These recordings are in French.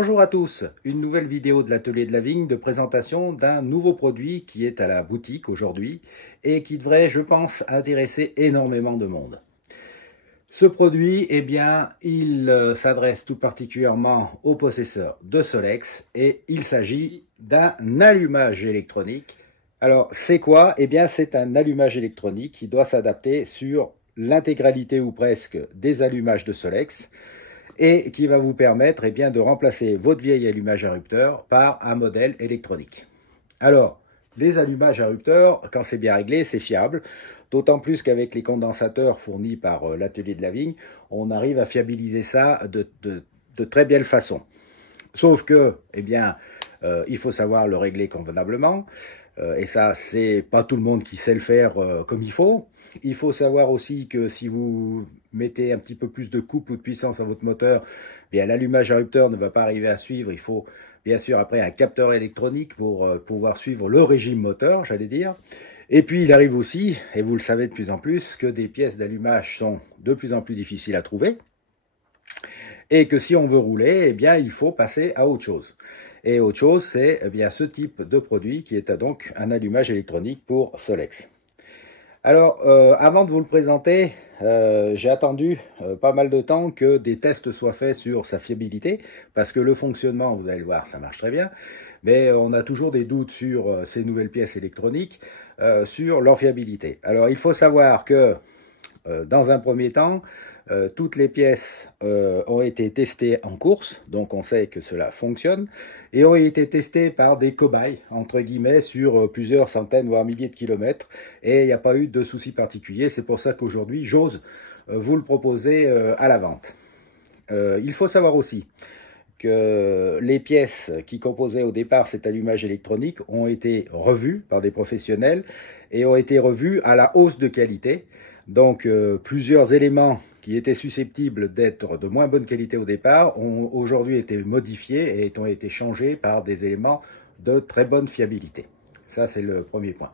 Bonjour à tous, une nouvelle vidéo de l'Atelier de la Vigne de présentation d'un nouveau produit qui est à la boutique aujourd'hui et qui devrait, je pense, intéresser énormément de monde. Ce produit, eh bien, il s'adresse tout particulièrement aux possesseurs de Solex et il s'agit d'un allumage électronique. Alors, c'est quoi? Eh bien, c'est un allumage électronique qui doit s'adapter sur l'intégralité ou presque des allumages de Solex et qui va vous permettre eh bien, de remplacer votre vieil allumage interrupteur par un modèle électronique. Alors, les allumages interrupteurs, quand c'est bien réglé, c'est fiable, d'autant plus qu'avec les condensateurs fournis par l'Atelier de la Vigne, on arrive à fiabiliser ça de très belle façon. Sauf que, eh bien, il faut savoir le régler convenablement, et ça, c'est pas tout le monde qui sait le faire comme il faut. Il faut savoir aussi que si vous mettez un petit peu plus de couple ou de puissance à votre moteur, bien l'allumage interrupteur ne va pas arriver à suivre. Il faut bien sûr après un capteur électronique pour pouvoir suivre le régime moteur, j'allais dire. Et puis il arrive aussi, et vous le savez de plus en plus, que des pièces d'allumage sont de plus en plus difficiles à trouver. Et que si on veut rouler, eh bien il faut passer à autre chose. Et autre chose, c'est eh bien ce type de produit qui est donc un allumage électronique pour Solex. Alors, avant de vous le présenter, j'ai attendu pas mal de temps que des tests soient faits sur sa fiabilité, parce que le fonctionnement, vous allez le voir, ça marche très bien, mais on a toujours des doutes sur ces nouvelles pièces électroniques, sur leur fiabilité. Alors, il faut savoir que, dans un premier temps, toutes les pièces ont été testées en course, donc on sait que cela fonctionne, et ont été testées par des cobayes, entre guillemets, sur plusieurs centaines, voire milliers de kilomètres, et il n'y a pas eu de soucis particuliers. C'est pour ça qu'aujourd'hui, j'ose vous le proposer à la vente. Il faut savoir aussi que les pièces qui composaient au départ cet allumage électronique ont été revues par des professionnels et ont été revues à la hausse de qualité. Donc plusieurs éléments qui étaient susceptibles d'être de moins bonne qualité au départ ont aujourd'hui été modifiés et ont été changés par des éléments de très bonne fiabilité. Ça, c'est le premier point.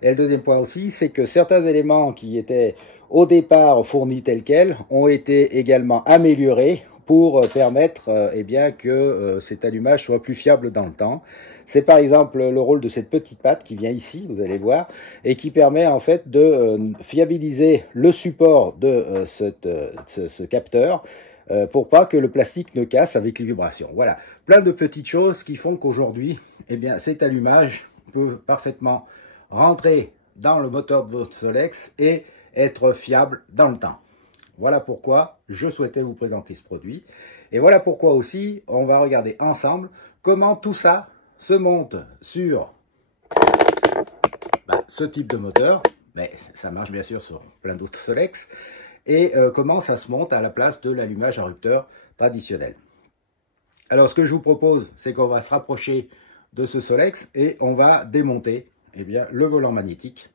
Et le deuxième point aussi, c'est que certains éléments qui étaient au départ fournis tels quels ont été également améliorés pour permettre eh bien, que cet allumage soit plus fiable dans le temps. C'est par exemple le rôle de cette petite patte qui vient ici, vous allez voir, et qui permet en fait de fiabiliser le support de ce capteur pour pas que le plastique ne casse avec les vibrations. Voilà, plein de petites choses qui font qu'aujourd'hui, eh bien, cet allumage peut parfaitement rentrer dans le moteur de votre Solex et être fiable dans le temps. Voilà pourquoi je souhaitais vous présenter ce produit. Et voilà pourquoi aussi, on va regarder ensemble comment tout ça se monte sur ce type de moteur. Mais ça marche bien sûr sur plein d'autres Solex. Et comment ça se monte à la place de l'allumage interrupteur traditionnel. Alors ce que je vous propose, c'est qu'on va se rapprocher de ce Solex et on va démonter eh bien, le volant magnétique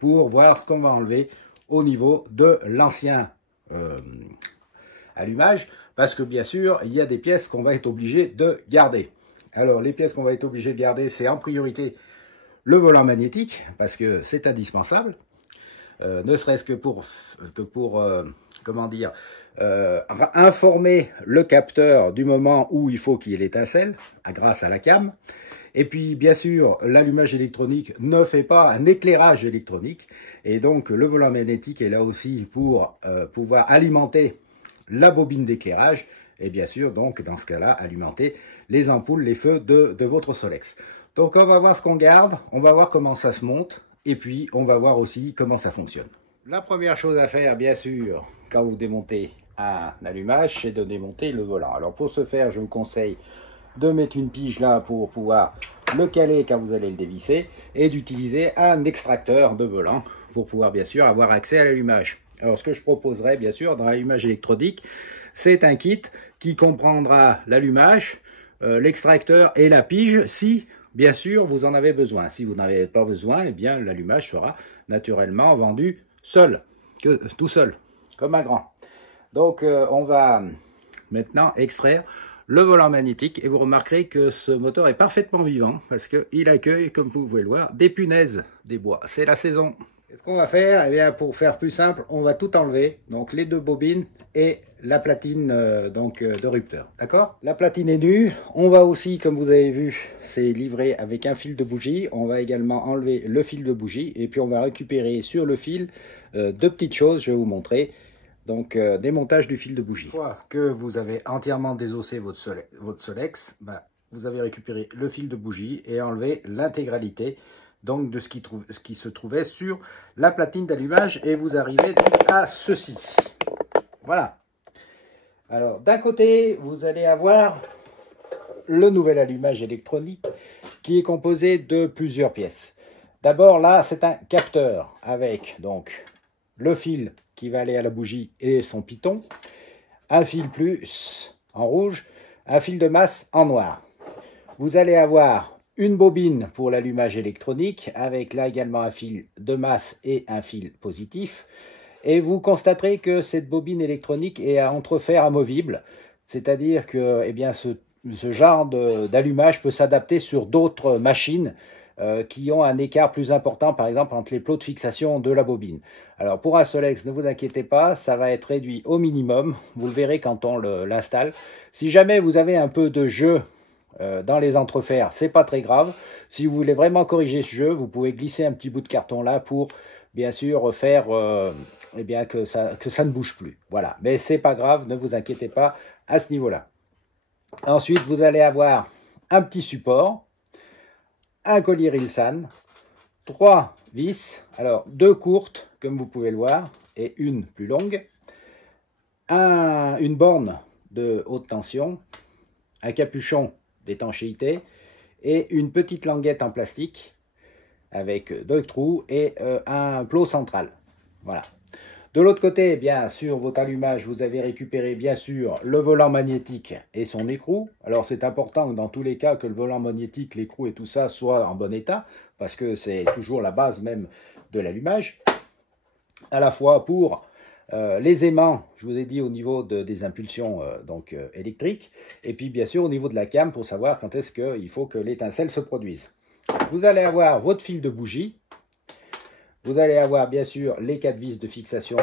pour voir ce qu'on va enlever au niveau de l'ancien allumage, parce que bien sûr, il y a des pièces qu'on va être obligé de garder. Alors, les pièces qu'on va être obligé de garder, c'est en priorité le volant magnétique, parce que c'est indispensable, ne serait-ce que pour comment dire, informer le capteur du moment où il faut qu'il y ait l'étincelle, grâce à la cam. Et puis, bien sûr, l'allumage électronique ne fait pas un éclairage électronique. Et donc, le volant magnétique est là aussi pour pouvoir alimenter la bobine d'éclairage. Et bien sûr, donc, dans ce cas-là, alimenter les ampoules, les feux de votre Solex. Donc, on va voir ce qu'on garde. On va voir comment ça se monte. Et puis, on va voir aussi comment ça fonctionne. La première chose à faire, bien sûr, quand vous démontez un allumage, c'est de démonter le volant. Alors, pour ce faire, je vous conseille de mettre une pige là pour pouvoir le caler quand vous allez le dévisser et d'utiliser un extracteur de volant pour pouvoir bien sûr avoir accès à l'allumage. Alors ce que je proposerai bien sûr dans l'allumage électronique, c'est un kit qui comprendra l'allumage, l'extracteur et la pige si bien sûr vous en avez besoin. Si vous n'en avez pas besoin, eh bien l'allumage sera naturellement vendu tout seul, comme un grand. Donc on va maintenant extraire le volant magnétique et vous remarquerez que ce moteur est parfaitement vivant parce qu'il accueille, comme vous pouvez le voir, des punaises des bois. C'est la saison. Ce qu'on va faire, eh bien, pour faire plus simple, on va tout enlever, donc les deux bobines et la platine de rupteur, d'accord? La platine est nue, on va aussi, comme vous avez vu, c'est livré avec un fil de bougie, on va également enlever le fil de bougie, et puis on va récupérer sur le fil deux petites choses, je vais vous montrer, donc démontage du fil de bougie. Une fois que vous avez entièrement désossé votre Solex, bah, vous avez récupéré le fil de bougie et enlevé l'intégralité donc de ce qui se trouvait sur la platine d'allumage, et vous arrivez à ceci. Voilà. Alors d'un côté, vous allez avoir le nouvel allumage électronique qui est composé de plusieurs pièces. D'abord là, c'est un capteur avec donc le fil qui va aller à la bougie et son piton, un fil plus en rouge, un fil de masse en noir. Vous allez avoir une bobine pour l'allumage électronique, avec là également un fil de masse et un fil positif. Et vous constaterez que cette bobine électronique est à entrefer amovible, c'est-à-dire que eh bien, ce genre d'allumage peut s'adapter sur d'autres machines qui ont un écart plus important, par exemple entre les plots de fixation de la bobine. Alors pour un Solex, ne vous inquiétez pas, ça va être réduit au minimum, vous le verrez quand on l'installe. Si jamais vous avez un peu de jeu dans les entrefers, c'est pas très grave. Si vous voulez vraiment corriger ce jeu, vous pouvez glisser un petit bout de carton là pour bien sûr faire eh bien que ça ne bouge plus. Voilà, mais c'est pas grave, ne vous inquiétez pas à ce niveau-là. Ensuite, vous allez avoir un petit support, un collier Rilsan, 3 vis, alors 2 courtes comme vous pouvez le voir et une plus longue, une borne de haute tension, un capuchon d'étanchéité et une petite languette en plastique avec 2 trous et un plot central. Voilà. De l'autre côté, bien sur votre allumage, vous avez récupéré bien sûr le volant magnétique et son écrou. Alors c'est important dans tous les cas que le volant magnétique, l'écrou et tout ça soit en bon état, parce que c'est toujours la base même de l'allumage. À la fois pour les aimants, je vous ai dit au niveau des impulsions électriques, et puis bien sûr au niveau de la cam pour savoir quand est-ce qu'il faut que l'étincelle se produise. Vous allez avoir votre fil de bougie, vous allez avoir bien sûr les 4 vis de fixation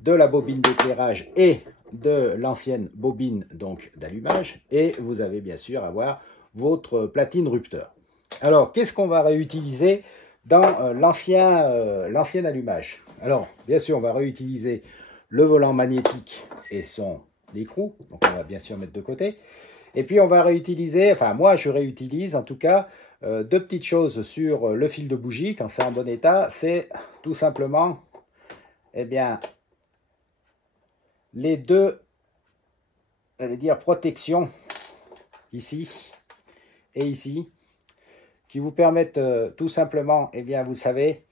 de la bobine d'éclairage et de l'ancienne bobine donc d'allumage, et vous allez bien sûr avoir votre platine rupteur. Alors qu'est-ce qu'on va réutiliser dans l'ancien allumage? Alors bien sûr on va réutiliser le volant magnétique et son écrou, donc on va bien sûr mettre de côté. Et puis on va réutiliser, enfin moi je réutilise en tout cas, 2 petites choses sur le fil de bougie quand c'est en bon état. C'est tout simplement, eh bien, les 2, j'allais dire, protections, ici et ici, qui vous permettent tout simplement, eh bien, vous savez,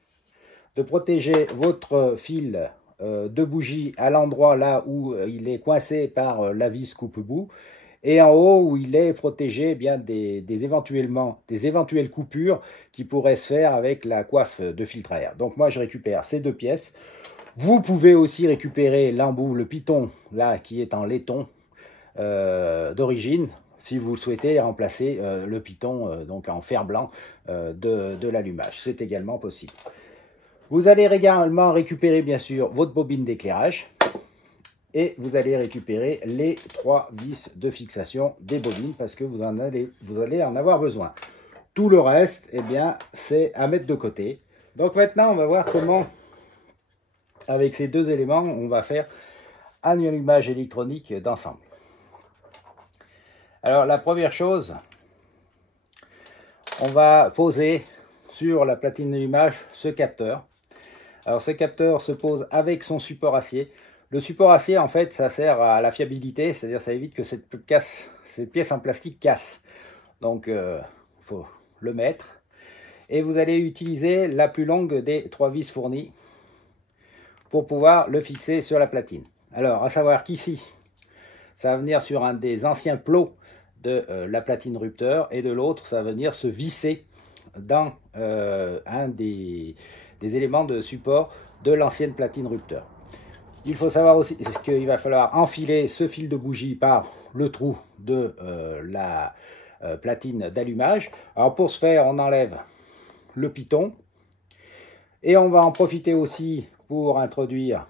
de protéger votre fil de bougie à l'endroit là où il est coincé par la vis coupe-bout, et en haut où il est protégé eh bien des éventuelles coupures qui pourraient se faire avec la coiffe de filtre à air. Donc moi je récupère ces 2 pièces. Vous pouvez aussi récupérer l'embout, le piton là qui est en laiton d'origine, si vous souhaitez remplacer le piton donc en fer blanc de l'allumage. C'est également possible. Vous allez également récupérer bien sûr votre bobine d'éclairage. Et vous allez récupérer les 3 vis de fixation des bobines parce que vous allez en avoir besoin. Tout le reste, eh bien, c'est à mettre de côté. Donc maintenant, on va voir comment, avec ces 2 éléments, on va faire un allumage électronique d'ensemble. Alors la première chose, on va poser sur la platine d'allumage ce capteur. Alors ce capteur se pose avec son support acier. Le support acier, en fait, ça sert à la fiabilité, c'est-à-dire ça évite que cette pièce en plastique casse. Donc, il faut le mettre. Et vous allez utiliser la plus longue des 3 vis fournies pour pouvoir le fixer sur la platine. Alors, à savoir qu'ici, ça va venir sur un des anciens plots de la platine rupteur, et de l'autre, ça va venir se visser dans un des éléments de support de l'ancienne platine rupteur. Il faut savoir aussi qu'il va falloir enfiler ce fil de bougie par le trou de la platine d'allumage. Alors pour ce faire, on enlève le piton Et on va en profiter aussi pour introduire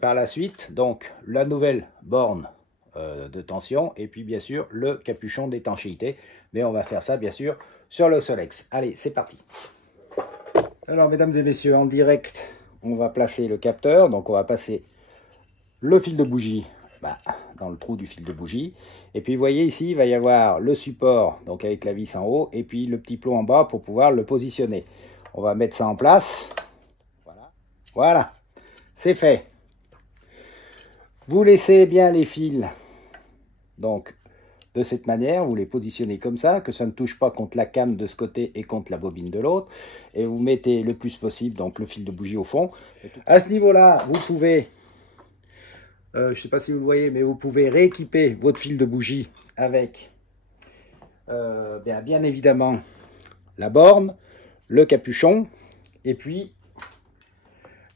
par la suite donc la nouvelle borne de tension et puis bien sûr le capuchon d'étanchéité. Mais on va faire ça bien sûr sur le Solex. Allez, c'est parti. Alors mesdames et messieurs, en direct, on va placer le capteur. Donc on va passer le fil de bougie dans le trou du fil de bougie. Et puis vous voyez ici, il va y avoir le support donc avec la vis en haut et puis le petit plomb en bas pour pouvoir le positionner. On va mettre ça en place. Voilà, c'est fait. Vous laissez bien les fils donc de cette manière, vous les positionnez comme ça, que ça ne touche pas contre la came de ce côté et contre la bobine de l'autre. Et vous mettez le plus possible donc le fil de bougie au fond. À ce niveau-là, vous pouvez, je ne sais pas si vous le voyez, mais vous pouvez rééquiper votre fil de bougie avec, bien évidemment, la borne, le capuchon, et puis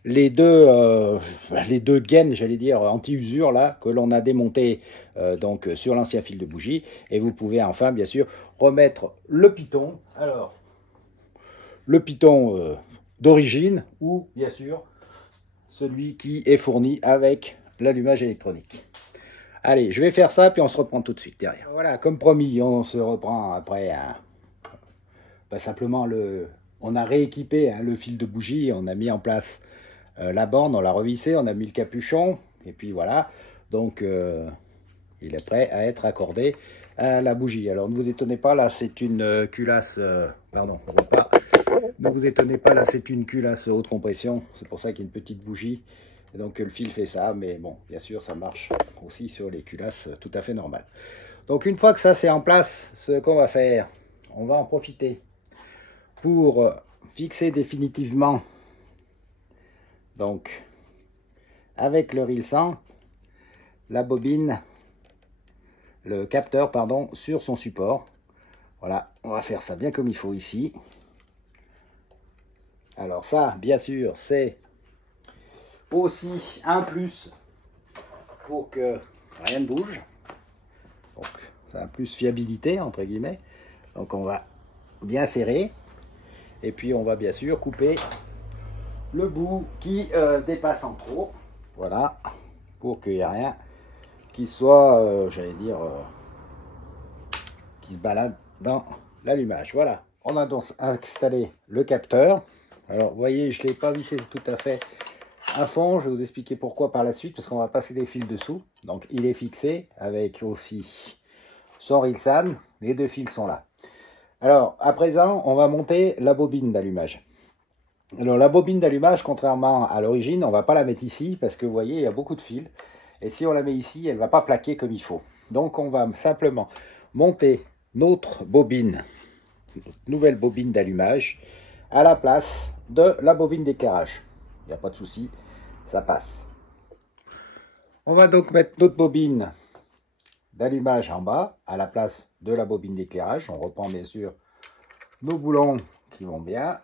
les deux gaines, j'allais dire, anti-usure là, que l'on a démonté donc sur l'ancien fil de bougie. Et vous pouvez enfin, bien sûr, remettre le piton. Alors, le piton d'origine ou, bien sûr, celui qui est fourni avec l'allumage électronique. Allez, je vais faire ça, puis on se reprend tout de suite derrière. Voilà, comme promis, on se reprend après simplement on a rééquipé le fil de bougie, on a mis en place la borne, on l'a revissé, on a mis le capuchon, et puis voilà, donc il est prêt à être accordé à la bougie. Alors ne vous étonnez pas, là c'est une culasse, pardon, on voit pas, ne vous étonnez pas, là c'est une culasse haute compression, c'est pour ça qu'il y a une petite bougie, et donc le fil fait ça, mais bon, bien sûr ça marche aussi sur les culasses tout à fait normales. Donc une fois que ça c'est en place, ce qu'on va faire, on va en profiter pour fixer définitivement donc avec le reel 100 la bobine, le capteur pardon, sur son support. Voilà, on va faire ça bien comme il faut ici. Alors ça bien sûr c'est aussi un plus pour que rien ne bouge, donc ça a plus fiabilité entre guillemets. Donc on va bien serrer et puis on va bien sûr couper le bout qui dépasse en trop, voilà, pour qu'il n'y ait rien qui soit, j'allais dire, qui se balade dans l'allumage. Voilà, on a donc installé le capteur. Alors, vous voyez, je ne l'ai pas vissé tout à fait à fond. Je vais vous expliquer pourquoi par la suite, parce qu'on va passer des fils dessous. Donc, il est fixé avec aussi son Rilsan. Les deux fils sont là. Alors, à présent, on va monter la bobine d'allumage. Alors la bobine d'allumage, contrairement à l'origine, on ne va pas la mettre ici parce que vous voyez, il y a beaucoup de fils. Et si on la met ici, elle ne va pas plaquer comme il faut. Donc on va simplement monter notre bobine, notre nouvelle bobine d'allumage, à la place de la bobine d'éclairage. Il n'y a pas de souci, ça passe. On va donc mettre notre bobine d'allumage en bas, à la place de la bobine d'éclairage. On reprend bien sûr nos boulons qui vont bien.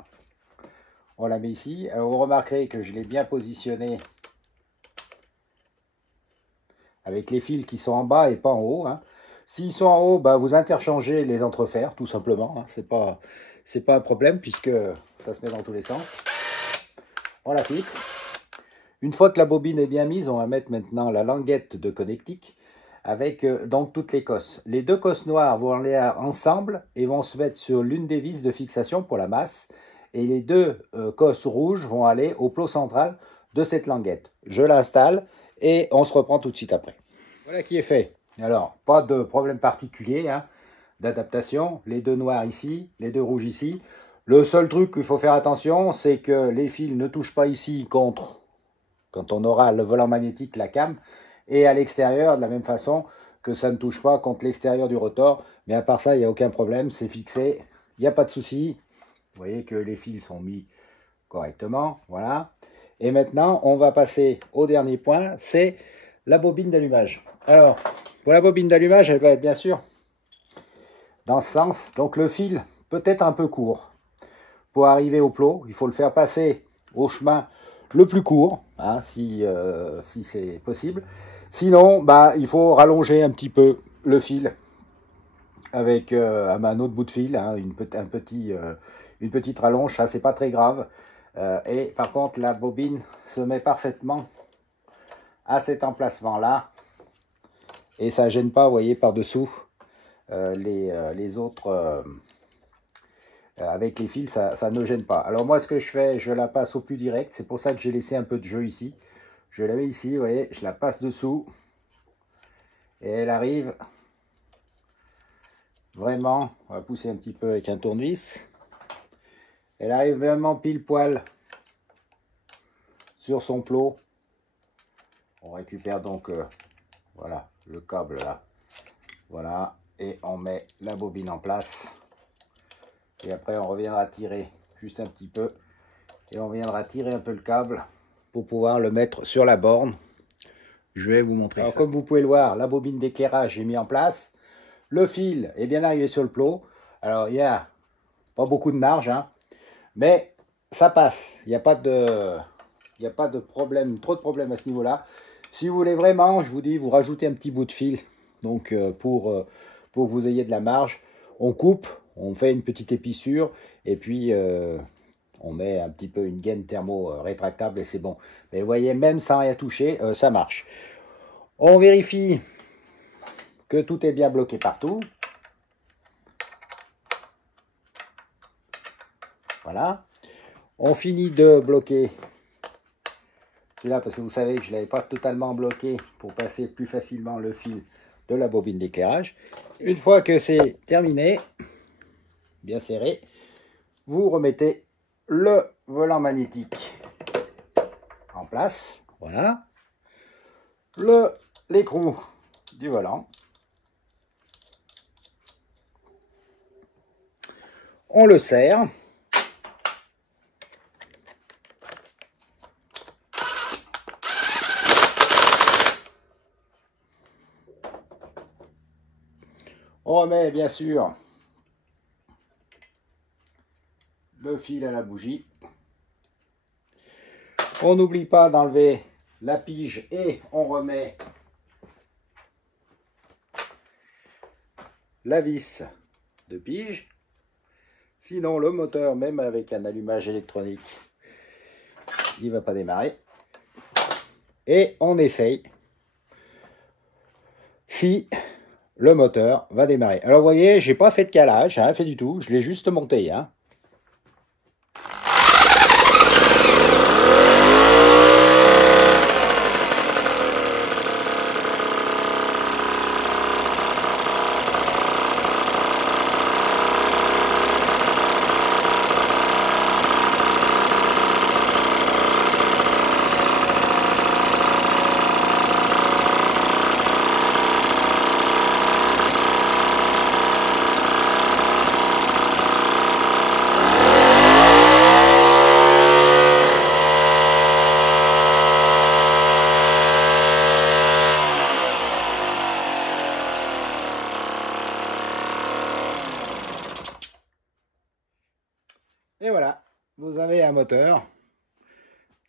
On la met ici. Alors vous remarquerez que je l'ai bien positionné avec les fils qui sont en bas et pas en haut. S'ils sont en haut, vous interchangez les entrefers tout simplement. C'est pas un problème puisque ça se met dans tous les sens. On la fixe. Une fois que la bobine est bien mise, on va mettre maintenant la languette de connectique avec donc toutes les cosses. Les deux cosses noires vont aller ensemble et vont se mettre sur l'une des vis de fixation pour la masse. Et les deux cosses rouges vont aller au plot central de cette languette. Je l'installe et on se reprend tout de suite après. Voilà qui est fait. Alors, pas de problème particulier d'adaptation. Les deux noirs ici, les deux rouges ici. Le seul truc qu'il faut faire attention, c'est que les fils ne touchent pas ici contre, quand on aura le volant magnétique, la came, et à l'extérieur, de la même façon que ça ne touche pas contre l'extérieur du rotor. Mais à part ça, il n'y a aucun problème, c'est fixé, il n'y a pas de souci. Vous voyez que les fils sont mis correctement, voilà. Et maintenant, on va passer au dernier point, c'est la bobine d'allumage. Alors, pour la bobine d'allumage, elle va être bien sûr dans ce sens. Donc le fil peut être un peu court. Pour arriver au plot, il faut le faire passer au chemin le plus court, si c'est possible. Sinon, il faut rallonger un petit peu le fil avec un autre bout de fil, une petite rallonge, ça c'est pas très grave. Et par contre la bobine se met parfaitement à cet emplacement là et ça gêne pas, vous voyez, par dessous les autres avec les fils, ça ne gêne pas. Alors moi ce que je fais, je la passe au plus direct, c'est pour ça que j'ai laissé un peu de jeu ici. Je la mets ici, vous voyez, je la passe dessous et elle arrive vraiment, on va pousser un petit peu avec un tournevis, elle arrive vraiment pile poil sur son plot. On récupère donc voilà le câble là, voilà, et on met la bobine en place et après on reviendra tirer juste un petit peu et on viendra tirer un peu le câble pour pouvoir le mettre sur la borne. Je vais vous montrer ça. Comme vous pouvez le voir, la bobine d'éclairage est mise en place, le fil est bien arrivé sur le plot. Alors il n'y a pas beaucoup de marge, hein, mais ça passe, il n'y a pas de problème, trop de problème à ce niveau là. Si vous voulez vraiment, je vous dis, vous rajoutez un petit bout de fil, donc pour que vous ayez de la marge, on coupe, on fait une petite épissure, et puis on met un petit peu une gaine thermo rétractable et c'est bon. Mais vous voyez, même sans rien toucher, ça marche. On vérifie que tout est bien bloqué partout. Voilà. On finit de bloquer celui-là parce que vous savez que je ne l'avais pas totalement bloqué pour passer plus facilement le fil de la bobine d'éclairage. Une fois que c'est terminé, bien serré, vous remettez le volant magnétique en place. Voilà. L'écrou du volant. On le serre. On remet bien sûr le fil à la bougie. On n'oublie pas d'enlever la pige et on remet la vis de pige. Sinon le moteur, même avec un allumage électronique, il ne va pas démarrer. Et on essaye si le moteur va démarrer. Alors vous voyez, j'ai pas fait de calage, hein, fait du tout, je l'ai juste monté. Hein. Et voilà, vous avez un moteur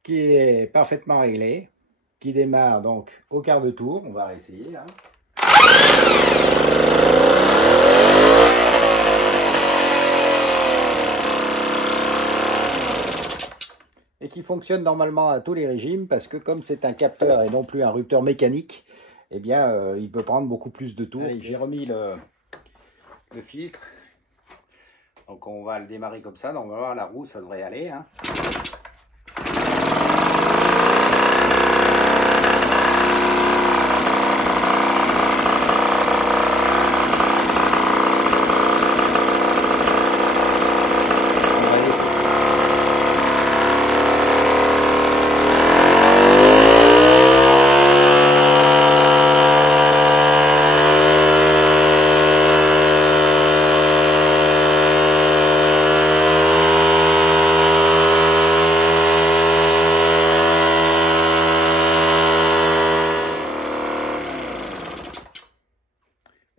qui est parfaitement réglé, qui démarre donc au quart de tour. On va réessayer. Hein. Et qui fonctionne normalement à tous les régimes parce que comme c'est un capteur et non plus un rupteur mécanique, eh bien il peut prendre beaucoup plus de tours. J'ai remis le filtre. Donc on va le démarrer comme ça, donc on va voir la roue, ça devrait aller. Hein.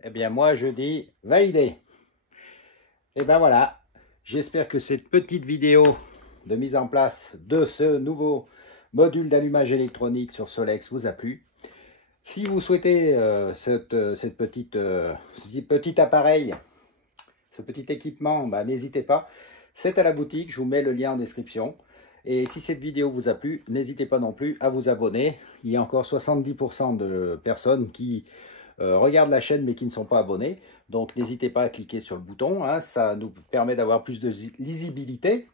Eh bien moi je dis validé. Et ben voilà, j'espère que cette petite vidéo de mise en place de ce nouveau module d'allumage électronique sur Solex vous a plu. Si vous souhaitez ce petit appareil, ce petit équipement, bah, n'hésitez pas. C'est à la boutique, je vous mets le lien en description. Et si cette vidéo vous a plu, n'hésitez pas non plus à vous abonner. Il y a encore 70% de personnes qui regardent la chaîne mais qui ne sont pas abonnés. Donc n'hésitez pas à cliquer sur le bouton, hein, ça nous permet d'avoir plus de lisibilité.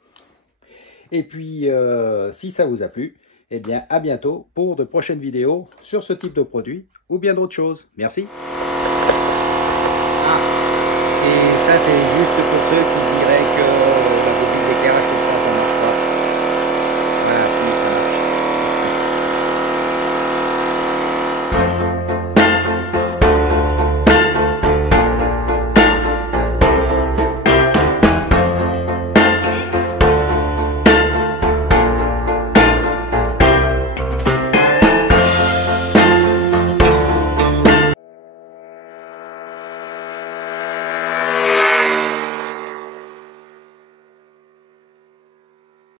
Et puis si ça vous a plu, eh bien à bientôt pour de prochaines vidéos sur ce type de produit ou bien d'autres choses. Merci. Et ça c'est juste pour ceux qui